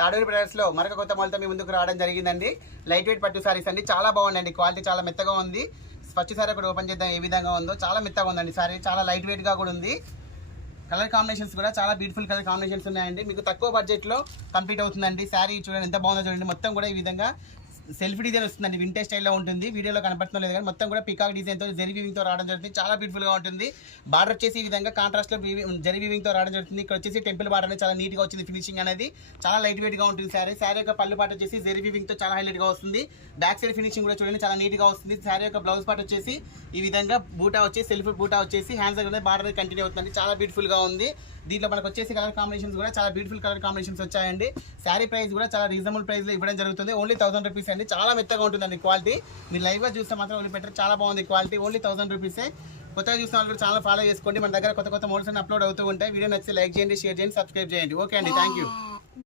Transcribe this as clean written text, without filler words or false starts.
తాడూరి బ్రదర్స్లో మరొక కొత్త మోడల్తో మీ ముందుకు రావడం జరిగిందండి. లైట్ వెయిట్ పట్టు సారీస్ అండి, చాలా బాగుందండి. క్వాలిటీ చాలా మెత్తగా ఉంది. ఫస్ట్ సారీ కూడా ఓపెన్ చేద్దాం ఏ విధంగా ఉందో. చాలా మెత్తగా ఉందండి సారీ, చాలా లైట్ వెయిట్గా కూడా ఉంది. కలర్ కాంబినేషన్స్ కూడా చాలా బ్యూటిఫుల్ కలర్ కాంబినేషన్స్ ఉన్నాయండి. మీకు తక్కువ బడ్జెట్లో కంప్లీట్ అవుతుందండి. శారీ చూడండి ఎంత బాగుందో చూడండి. మొత్తం కూడా ఈ విధంగా సెల్ఫ్ డిజైన్ వస్తుందండి, వింటేజ్ స్టైల్లో ఉంటుంది. వీడియోలో కనపడుతుందో లేదు కానీ మొత్తం కూడా పికాక్ డిజైన్తో జరీ వీవింగ్తో రావడం జరుగుతుంది. చాలా బ్యూటిఫుల్గా ఉంటుంది. బార్డర్ వచ్చేసి ఈ విధంగా కాంట్రాస్ట్లో జరీ వీవింగ్తో రావడం జరుగుతుంది. ఇక్కడ వచ్చేసి టెంపుల్ బార్డర్ అనేది చాలా నీట్గా వచ్చింది. ఫినిషింగ్ అనేది చాలా లైట్ వెయిట్గా ఉంటుంది. శారీ యొక్క పళ్ళు పాట వచ్చేసి జరీ వీవింగ్తో చాలా హైలైట్గా వస్తుంది. బ్యాక్ సైడ్ ఫినిషింగ్ కూడా చూడండి చాలా నీట్గా వస్తుంది. శారీ యొక్క బ్లౌజ్ పార్ట్ వచ్చేసి ఈ విధంగా బూటా వచ్చేసి సెల్ఫ్ బూటా వచ్చేసి హ్యాండ్స్ దగ్గర బార్డర్ కంటిన్యూ అవుతుంది. చాలా బ్యూటిఫుల్గా ఉంది. దీంట్లో మనకు వచ్చేసి కలర్ కాంబినేషన్స్ కూడా చాలా బ్యూటిఫుల్ కలర్ కాంబినేషన్స్ వచ్చాయండి. శారీ ప్రైస్ కూడా చాలా రీజనబుల్ ప్రైస్లో ఇవ్వడం జరుగుతుంది. ఓన్లీ 1000 రూపీస్ అండి. చాలా మెత్తగా ఉంటుందండి క్వాలిటీ. మీరు లైవ్గా చూస్తే మాత్రం ఓన్లీ బెటర్, చాలా బాగుంది క్వాలిటీ. ఓన్లీ 1000 రూపీసే. కొత్తగా చూసిన వాళ్ళు కూడా ఛానల్ ఫాలో చేసుకోండి. మన దగ్గర కొత్త కొత్త మోడల్స్ అప్లోడ్ అవుతూ ఉంటాయి. వీడియో నచ్చితే లైక్ చేయండి, షేర్ చేయండి, సబ్స్క్రైబ్ చేయండి. ఓకే అండి, థ్యాంక్ యూ.